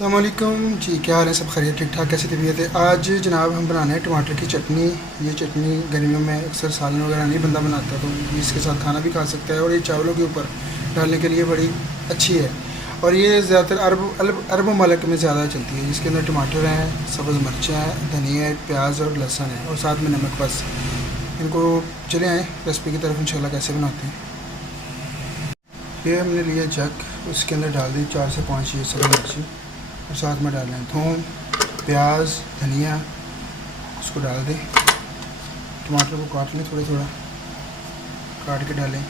अस्सलाम वालेकुम जी, क्या हाल है? सब खैरियत, ठीक ठाक? कैसी तबीयत है? आज जनाब हम बनाने हैं टमाटर की चटनी। ये चटनी गर्मियों में अक्सर सालन वगैरह नहीं बंदा बनाता, तो इसके साथ खाना भी खा सकता है और ये चावलों के ऊपर डालने के लिए बड़ी अच्छी है। और ये ज़्यादातर अरब ममालिक में ज़्यादा चलती है। इसके अंदर टमाटर हैं, सब्ज़ मिर्चें हैं, धनिया है, प्याज और लहसुन है और साथ में नमक बस। इनको चले आएँ रेसिपी की तरफ इंशाल्लाह कैसे बनाते हैं। ये हमने लिया जग, उसके अंदर डाल दी 4 से 5 ये सब्ज़ मिर्ची और साथ में डाल लें थूम, प्याज, धनिया। उसको डाल दें। टमाटर को काट लें, थोड़ा थोड़ा काट के डालें।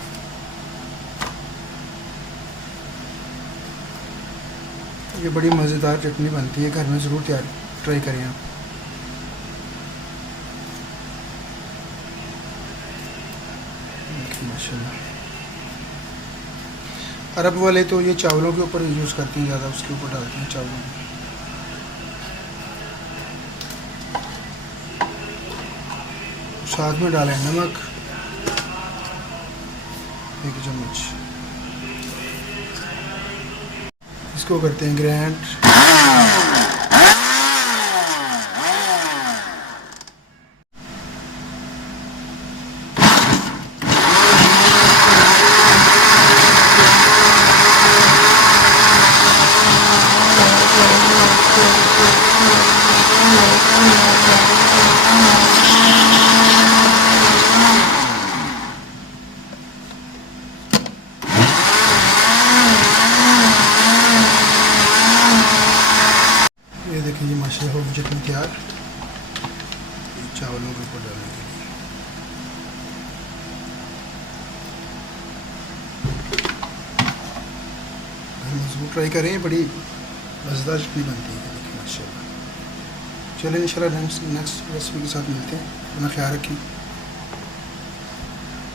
ये बड़ी मज़ेदार चटनी बनती है, घर में ज़रूर ट्राई करें आप। माशाल्लाह, अरब वाले तो ये चावलों के ऊपर यूज़ करते हैं ज़्यादा, उसके ऊपर डालते हैं चावलों में। साथ में डालें नमक 1 चम्मच। इसको करते हैं ग्राइंड। ये देखिए, ये माशाल्लाह हो चटनी तैयार। ये चावलों के ऊपर डालने के लिए। घर में ज़रूर ट्राई करें, बड़ी मज़ेदार चटनी बनती है। देखिए माशाल्लाह। चलें इंशाल्लाह नेक्स्ट रेसिपी के साथ मिलते हैं। अपना ख्याल रखिए।